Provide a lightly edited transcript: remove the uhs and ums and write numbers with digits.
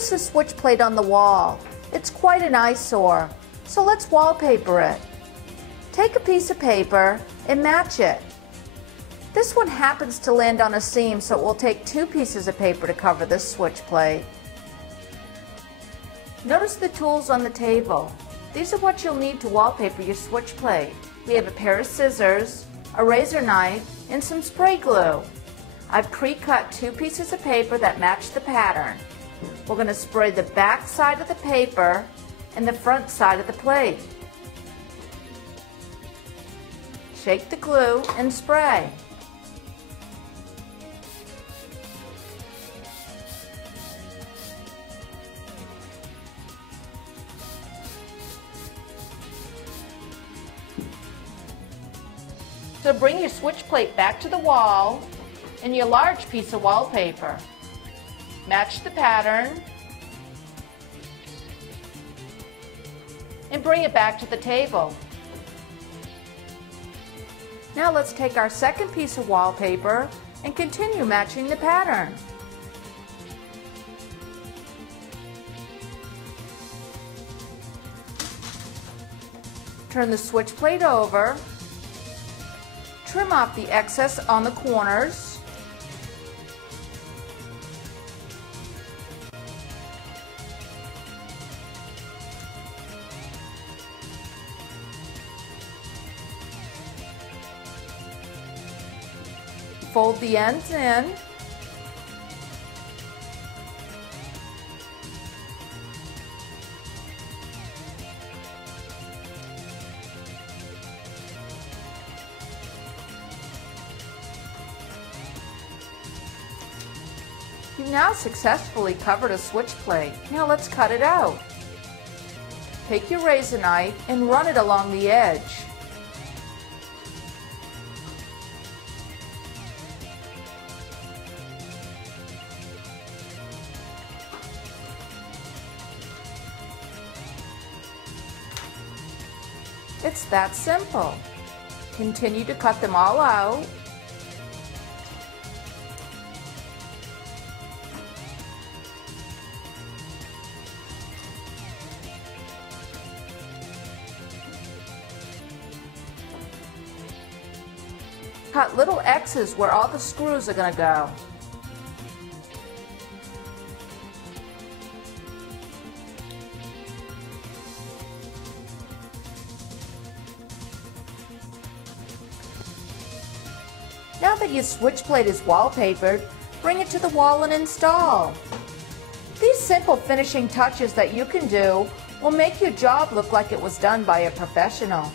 Notice the switch plate on the wall. It's quite an eyesore, so let's wallpaper it. Take a piece of paper and match it. This one happens to land on a seam, so it will take 2 pieces of paper to cover this switch plate. Notice the tools on the table. These are what you'll need to wallpaper your switch plate. We have a pair of scissors, a razor knife, and some spray glue. I've pre-cut 2 pieces of paper that match the pattern. We're going to spray the back side of the paper and the front side of the plate. Shake the glue and spray. So bring your switch plate back to the wall and your large piece of wallpaper. Match the pattern and bring it back to the table. Now let's take our second piece of wallpaper and continue matching the pattern. Turn the switch plate over. Trim off the excess on the corners. Fold the ends in. You've now successfully covered a switch plate. Now let's cut it out. Take your razor knife and run it along the edge. It's that simple. Continue to cut them all out. Cut little X's where all the screws are going to go. Now that your switch plate is wallpapered, bring it to the wall and install. These simple finishing touches that you can do will make your job look like it was done by a professional.